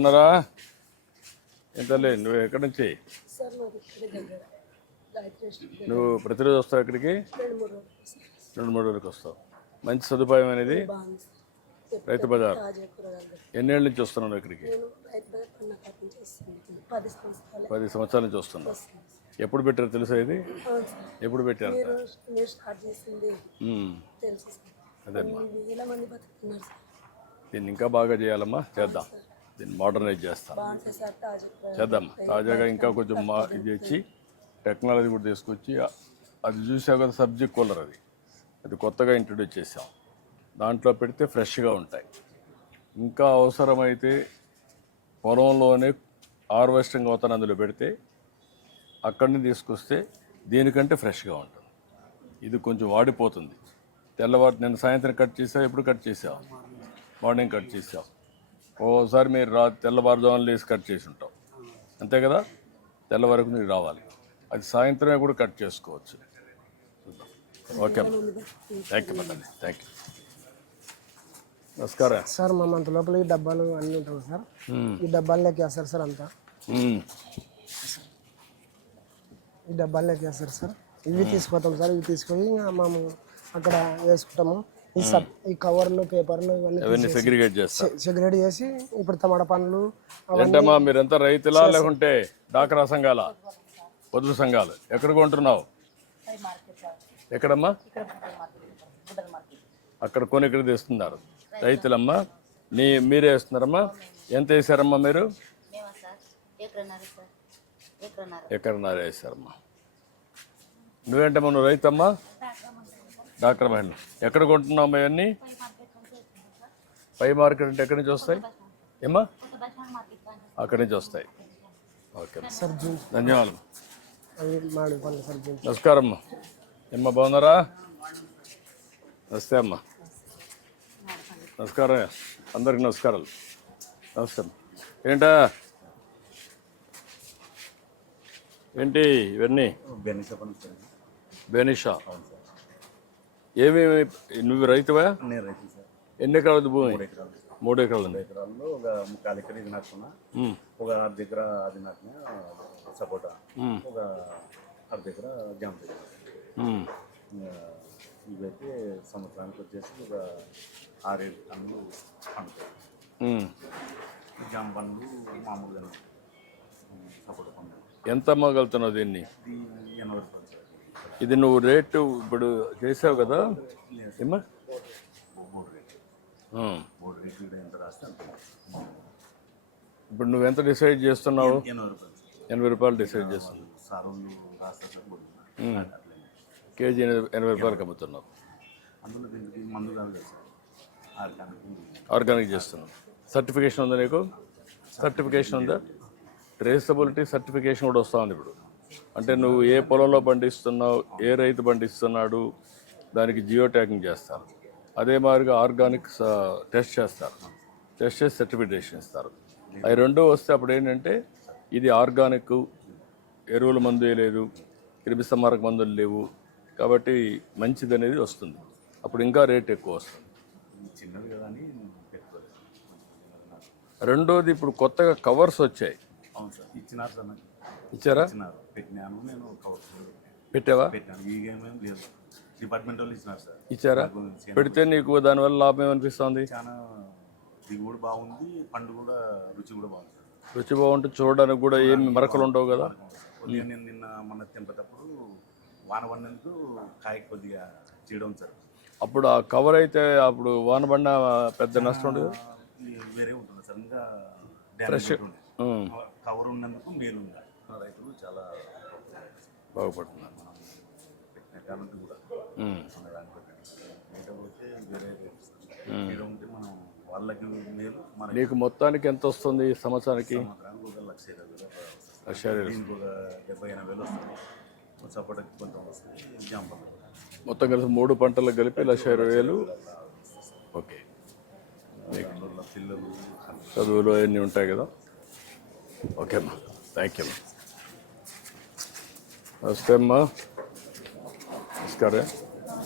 ఉన్నారా? ఎంతలే నువ్వు ఎక్కడి నుంచి? నువ్వు ప్రతిరోజు వస్తావు ఇక్కడికి? 2-3 రోజులకు వస్తావు. మంచి సదుపాయం అనేది రైతు బజార్. ఎన్నేళ్ళ నుంచి వస్తున్నావు ఇక్కడికి? 10 సంవత్సరాల నుంచి వస్తున్నావు. ఎప్పుడు పెట్టారు తెలుసా ఇది? ఎప్పుడు పెట్టారు? అదేమ్మా, దీన్ని ఇంకా బాగా చేయాలమ్మా. చేద్దాం, దీన్ని మోడర్నైజ్ చేద్దాం. తాజాగా ఇంకా కొంచెం ఇది వచ్చి టెక్నాలజీ కూడా తీసుకొచ్చి, అది చూసావు కదా సబ్జెక్ట్ కూలర్, అది కొత్తగా ఇంట్రడ్యూస్ చేసాం. దాంట్లో పెడితే ఫ్రెష్గా ఉంటాయి. ఇంకా అవసరమైతే పొలంలోనే హార్వెస్టింగ్ అవుతాను అందులో పెడితే అక్కడి నుంచి తీసుకొస్తే దీనికంటే ఫ్రెష్గా ఉంటుంది. ఇది కొంచెం వాడిపోతుంది. తెల్లవారు నేను సాయంత్రం కట్ చేసావు, ఎప్పుడు కట్ చేసావు? మార్నింగ్ కట్ చేసావు. ఓసారి మీరు తెల్లవారుజామున లేసి కట్ చేసి ఉంటావు, అంతే కదా? తెల్లవారికి మీరు రావాలి. అది సాయంత్రమే కూడా కట్ చేసుకోవచ్చు. ఓకే అమ్మా, thank you madam, thank you. నమస్కారం సార్. మా మంత్ లోపల ఈ డబ్బాలు అన్నీ ఉంటాయి సార్. ఈ డబ్బాల్లోకి వేస్తారు సార్ అంతా. ఈ డబ్బాల్లోకి వేస్తారు సార్. ఇవి తీసుకుపోతాం సార్. ఇవి తీసుకొని మేము అక్కడ వేసుకుంటాము. ఈ కవర్లు, పేపర్లు ఇవన్నీ సెగ్రిగేట్ చేసి ఇప్పుడు టమాటా పండ్లు. ఏంటమ్మా మీరంతా రైతులా లేకుంటే డాక్రా సంఘాల, పొదుపు సంఘాలు? ఎక్కడ కొంటున్నావు? ఎక్కడమ్మా? అక్కడ కొని ఇక్కడ తెస్తున్నారు రైతులమ్మా. మీరే వేస్తున్నారమ్మా? ఎంత వేసారమ్మా మీరు? ఎకరన్నర వేసారమ్మా. నువ్వేంటమ్మా, నువ్వు రైతమ్మా? డాక్టర్ మహిళ. ఎక్కడ కొంటున్నావు ఇవన్నీ? పై మార్కెట్ అంటే ఎక్కడి నుంచి వస్తాయి ఏమ్మా? అక్కడి నుంచి వస్తాయి. ఓకే, ధన్యవాదాలు. నమస్కారం అమ్మా. ఏమ్మా బాగున్నారా? నమస్తే అమ్మా. నమస్కారం అందరికి, నమస్కారాలు. నమస్తే. ఏంటా ఏంటి ఇవన్నీ? బెనిషా. ఏమేమి? నువ్వు రైతువా? ఎన్ని ఎకరాలు భూమి? 3 ఎకరాలు. 3 ఎకరాల్లో ఒక 3/4 ఎకరం ఇది నాటుకున్నా, ఒక 1/2 ఎకరా అది నాటిన సపోటా, ఒక 1/2 ఎకరా జామ చెట్టు. ఇవైతే సంవత్సరానికి వచ్చేసి ఒక 6-7 టన్నులు పండుతాయి. జామ పండ్లు మామూలుగా సపోటా పండు. ఎంత అమ్మగలుగుతున్నావు దీన్ని? 80 రూపాయలు. ఇది నువ్వు రేటు ఇప్పుడు చేసావు కదా ఏమ్మా? బోర్డు రేట్ ఎంత రాస్తే అంత. ఇప్పుడు నువ్వు ఎంత డిసైడ్ చేస్తున్నావు? 80 రూపాయలు. 80 రూపాయలు డిసైడ్ చేస్తున్నావు. సారోళ్ళు రాస్తారు, కేజీ 80 రూపాయలకి అమ్ముతున్నావు. అందులో దీనికి మందు కాదు సార్, ఆర్గానిక్ చేస్తున్నావు. సర్టిఫికేషన్ ఉందా నీకు? సర్టిఫికేషన్ ఉందా? ట్రేసబిలిటీ సర్టిఫికేషన్ కూడా వస్తుంది ఇప్పుడు. అంటే నువ్వు ఏ పొలంలో పండిస్తున్నావు, ఏ రైతు పండిస్తున్నాడు, దానికి జియో ట్యాగింగ్ చేస్తారు. అదే మాదిరిగా ఆర్గానిక్ టెస్ట్ చేస్తారు. టెస్ట్ చేసి సర్టిఫికేషన్ ఇస్తారు. అవి రెండూ వస్తే అప్పుడు ఏంటంటే ఇది ఆర్గానిక్, ఎరువుల మందు వేయలేదు, క్రిమిసంహారక మందులు లేవు, కాబట్టి మంచిది అనేది వస్తుంది. అప్పుడు ఇంకా రేట్ ఎక్కువ వస్తుంది. చిన్నది కదా అని పెట్టుకోలేదు. రెండోది ఇప్పుడు కొత్తగా కవర్స్ వచ్చాయి. అవును సార్, ఇచ్చినారు సార్. ఇచ్చారా? పెట్టినాను నేను. పెట్టావా? పెట్టాను. ఈ గేమ్ ఏం లేదు, డిపార్ట్మెంట్ వాళ్ళు ఇచ్చినారు సార్. ఇచ్చారా? పెడితే నీకు దానివల్ల లాభం ఏమనిపిస్తుంది? చాలా దిగుబడి బాగుంది, పండు కూడా రుచి కూడా బాగుంది. రుచి బాగుంటుంది, చూడడానికి కూడా ఏమి మరకలు ఉండవు కదా. నేను నిన్న మొన్న తెంపేటప్పుడు వాన పడినందుకు కాయ కొద్దిగా చేయడం సార్. అప్పుడు ఆ కవర్ అయితే అప్పుడు వాన పడిన పెద్ద నష్టం ఉండదు, వేరే ఉంటుంది సార్. ఇంకా డ్యామేజ్ ఉంటుంది. కవర్ ఉన్నందుకు మీరు రైతులు చాలా బాగుపడుతున్నారు. మనం పెట్టిన కారణం కూడా లేకపోతే వేరే ఉంటే మనం వాళ్ళకి మేలు. నీకు మొత్తానికి ఎంత వస్తుంది సంవత్సరానికి? 1,20,000 దీనికి ఒక 70,000-80,000 వస్తుంది. సపోటాకి కొంచెం వస్తుంది. జామ మొత్తం కలిసి 3 పంటలకు కలిపి 1,20,000. ఓకే. పిల్లలు చదువులు అవన్నీ ఉంటాయి కదా. ఓకే అమ్మా, థ్యాంక్ యూ అమ్మా. నమస్తే అమ్మా. నమస్కారం.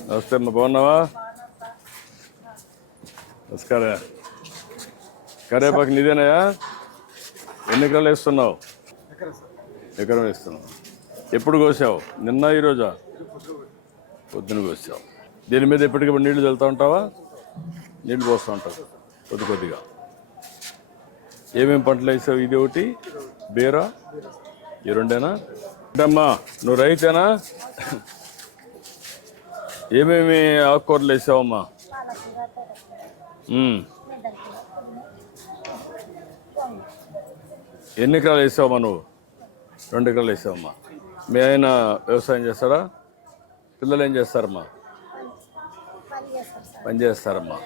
నమస్తే అమ్మా, బాగున్నావా? నమస్కారం. కరేపాకు నీదేనాయా? ఎన్ని ఎకరాలు వేస్తున్నావు? ఎకరం వేస్తున్నావు. ఎప్పుడు కోసావు? నిన్న ఈరోజా? పొద్దున కోసావు. దీని మీద ఎప్పటికప్పుడు నీళ్లు చల్లుతూ ఉంటావా? నీళ్లు పోస్తూ ఉంటావు కొద్ది కొద్దిగా. ఏమేమి పంటలు వేసావు? ఇది ఒకటి, బీరా, ఈ రెండేనా? అమ్మా నువ్వు రైతేనా? ఏమేమి ఆకుకూరలు వేసావమ్మా? ఎన్ని ఎకరాలు వేసావమ్మా నువ్వు? 2 ఎకరాలు వేసావమ్మా. మీ ఆయన వ్యవసాయం చేస్తారా? పిల్లలు ఏం చేస్తారమ్మా? పని చేస్తారమ్మా.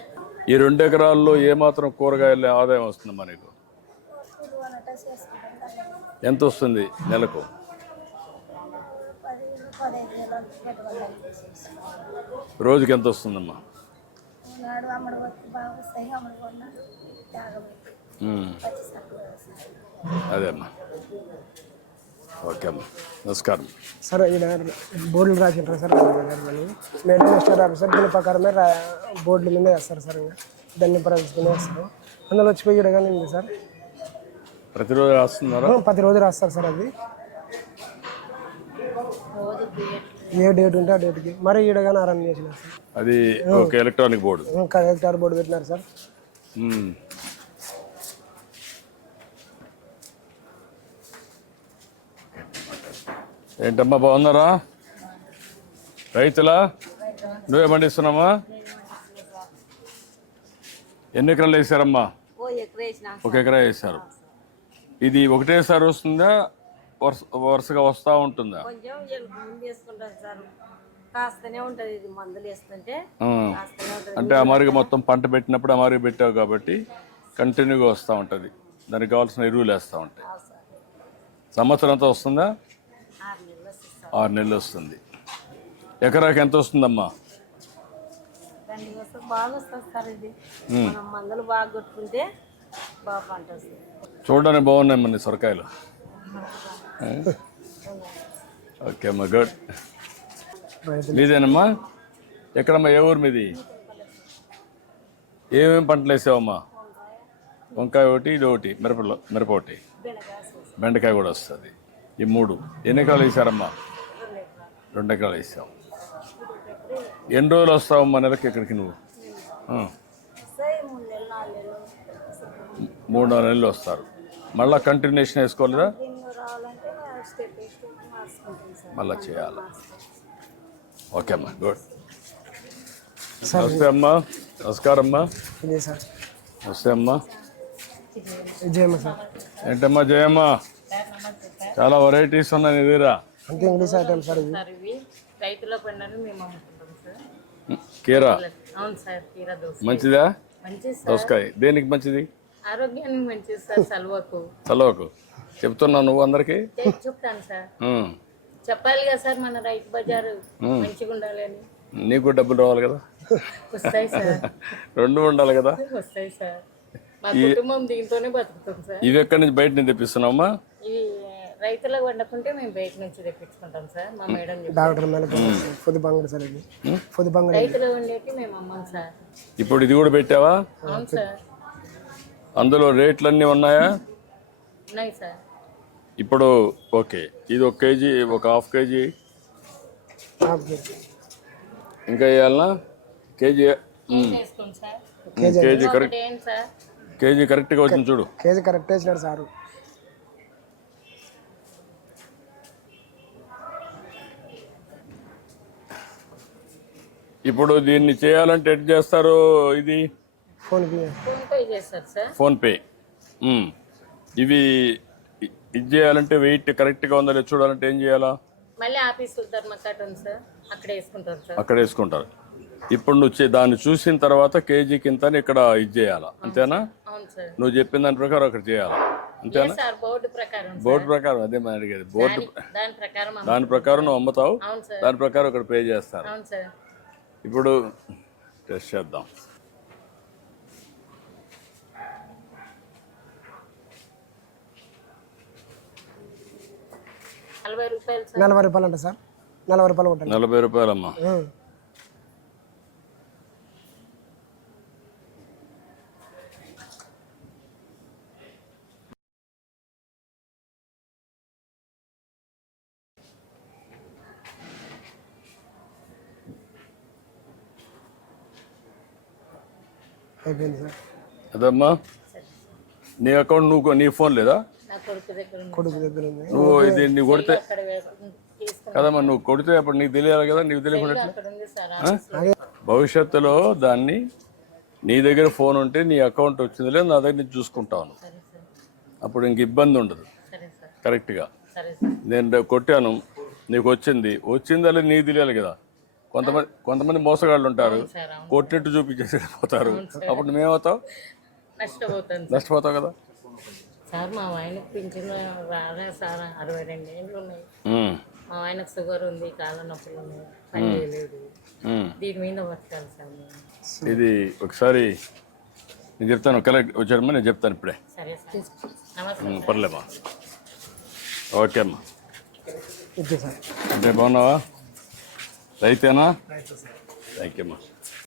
ఈ 2 ఎకరాల్లో ఏమాత్రం కూరగాయల ఆదాయం వస్తుందమ్మా నీకు? ఎంత వస్తుంది నెలకు? రోజుకి ఎంత వస్తుందమ్మా? అదే అమ్మా. ఓకే అమ్మా, నమస్కారం. సార్ ఈయన బోర్డులు రాసింటారు సార్ మేడం ఇస్తారు సార్. దీని ప్రకారమే బోర్డుల మీద వేస్తారు సార్. ఇంకా దాన్ని ప్రవేశించుకుని వేస్తారు. అందులో వచ్చిపోయి ఇడగానే ఉంది సార్. ప్రతిరోజు రాస్తున్నారా? ప్రతిరోజు రాస్తారు సార్. అది ఏ డేట్ ఉంటే ఆ డేట్కి మరి ఈడగానే రన్ చేసినారు సార్. అది ఒక ఎలక్ట్రానిక్ బోర్డు, కలెక్టర్ బోర్డు పెట్టినారు సార్. ఏంటమ్మా బాగున్నారా? రైతులా? నువ్వే పండిస్తున్నామా? ఎన్ని ఎకరాలు వేసారమ్మా? 1 ఎకరా వేసారు. ఇది ఒకటేసారి వస్తుందా, వరుసగా వస్తూ ఉంటుందా? అంటే అమరుగు మొత్తం పంట పెట్టినప్పుడు అమరుగు పెట్టావు కాబట్టి కంటిన్యూగా వస్తూ ఉంటుంది. దానికి కావాల్సిన ఎరువులు వేస్తూ ఉంటాయి. సంవత్సరం అంతా వస్తుందా? 6 నెలలు వస్తుంది. ఎకరాకి ఎంత వస్తుందమ్మా? చూడడానికి బాగున్నాయి మన సొరకాయలు. ఓకే అమ్మా, గుడ్. మీదేనమ్మా? ఎక్కడమ్మా? ఏ ఊరు మీది? ఏమేమి పంటలు వేసావమ్మా? వంకాయ ఒకటి, ఇది ఒకటి, మిరప ఒకటి, బెండకాయ కూడా వస్తుంది. ఈ 3. ఎన్ని ఎకరాలు వేసారమ్మా? 2 ఎకరాలు వేసావు. ఎన్ని రోజులు వస్తావమ్మా నెలకి ఇక్కడికి నువ్వు? 3-4 నెలలు వస్తారు. మళ్ళీ కంటిన్యూషన్ వేసుకోలేదా? మళ్ళీ చేయాలి. ఓకే అమ్మా, గుడ్. నమస్తే అమ్మా. నమస్కారం అమ్మా. ఇదే సార్. నమస్తే అమ్మా. జయమ్మ సార్. ఏంటమ్మా జయమ్మ, చాలా వెరైటీస్ ఉన్నాయి నీ దగ్గర. అంతే ఇంగ్లీష్ ఐటమ్ సార్. ఇవి రైతుల పంటను మేము అమ్ముకుంటాం సార్. కీరా? అవును సార్, కీరా దోస మంచిదా? మంచిది సార్. దోసకాయ దేనికి మంచిది? ఆరోగ్యానికి మంచిది సార్. చలవకు చెప్తున్నావు నువ్వు అందరికి? చెప్తాను సార్. చెప్పాలి కదా సార్, మన రైతు బజారు మంచిగా ఉండాలని. నీకు డబ్బులు రావాలి కదా? వస్తాయి సార్. 2 ఉండాలి కదా? వస్తాయి సార్. మా కుటుంబం దీంతోనే బతుకుతాం సార్. ఇవి ఎక్కడి నుంచి బయట నుంచి తెప్పిస్తున్నావమ్మా? ఇవి రైతులకు వండకుంటే మేము బయట నుంచి తెప్పించుకుంటాం సార్. మా మేడం డాక్టర్ పొద్దు బంగారు సార్. ఇది పొద్దు బంగారు రైతులు వండేటి మేము అమ్మాం సార్. ఇప్పుడు ఇది కూడా పెట్టావా? అవును సార్. అందులో రేట్లు అన్నీ ఉన్నాయా? ఉన్నాయి సార్. ఇప్పుడు ఓకే, ఇది 1 కేజీ, ఒక ½ కేజీ ఇంకా వేయాలనా? కేజీ వేసుకోండి సార్. కేజీ కరెక్ట్, ఏంటి సార్? కేజీ కరెక్ట్గా వచ్చింది చూడు. కేజీ కరెక్ట్ వేసినాడు సారు. ఇప్పుడు దీన్ని చేయాలంటే ఎట్ చేస్తారు? ఇది ఫోన్పే చేస్తారు సార్. ఫోన్పే. ఇవి ఇది చేయాలంటే వెయిట్ కరెక్ట్గా ఉందా లేదు చూడాలంటే ఏం చేయాలా? మళ్ళీ ఆఫీస్ ధర్మకట్ ఉంది సార్, అక్కడ వేసుకుంటారు సార్. అక్కడ వేసుకుంటారు. ఇప్పుడు నువ్వు దాన్ని చూసిన తర్వాత కేజీ కింద ఇక్కడ ఇది చేయాలా, అంతేనా? అవును సార్. నువ్వు చెప్పిన దాని ప్రకారం అక్కడ చేయాలా, అంతేనా? సార్ బోర్డు ప్రకారం. బోర్డు ప్రకారం అదే మనం అడిగేది. బోర్డు దాని ప్రకారం నువ్వు అమ్ముతావు, అవును సార్. దాని ప్రకారం ఇక్కడ పే చేస్తారు. అవును సార్. ఇప్పుడు టెస్ట్ చేద్దాం. ₹40. 40 రూపాయలు అంట సార్. 40 రూపాయలు ఉంటుంది. 40 రూపాయలమ్మా. అయిపోయింది సార్. అదమ్మా నీ అకౌంట్ నీ ఫోన్ లేదా? నా కొడుకు దగ్గర ఉంది. కొడుకు దగ్గర ఉంది. నువ్వు ఇది నువ్వు కొడితే అక్కడ తీసుకుని కదమ్మా, నువ్వు కొడితే అప్పుడు నీకు తెలియాలి కదా, నీకు తెలియకుండా అక్కడ ఉంది సార్. భవిష్యత్తులో దాన్ని నీ దగ్గర ఫోన్ ఉంటే నీ అకౌంట్ వచ్చింది లేదు నా దగ్గర నుంచి చూసుకుంటాను. సరే సార్. అప్పుడు ఇంక ఇబ్బంది ఉండదు. సరే సార్. కరెక్ట్గా సరే సార్. నేను కొట్టాను, నీకు వచ్చిందా లేదు నీకు తెలియాలి కదా. కొంతమంది మోసగాళ్ళు ఉంటారు, సార్ అవును. కొట్టినట్టు చూపించేసి పోతారు. అప్పుడు నువ్వేమవుతావు? నష్టపోతాను సార్. నష్టపోతావు కదా. సార్ మా ఆయనకు పింఛన్ రాలే సార్. 62 ఏళ్ళు ఉన్నాయి. ఉమ్, మా ఆయనకు షుగర్ ఉంది, కాళ్ళ నొప్పులు ఉన్నాయి, పని చేయలేదు. ఉమ్. దీని మీద బతకాలి సార్ మేము. ఇది ఒకసారి నేను చెప్తాను, కలెక్ట్ వచ్చారమ్మా, నేను చెప్తాను ఇప్పుడే. సరే సార్. నమస్తే. పర్లేమ్మా. ఓకే అమ్మా. Okay sir. అంటే బాగున్నావా? రైతేనా? థ్యాంక్ యూ అమ్మా.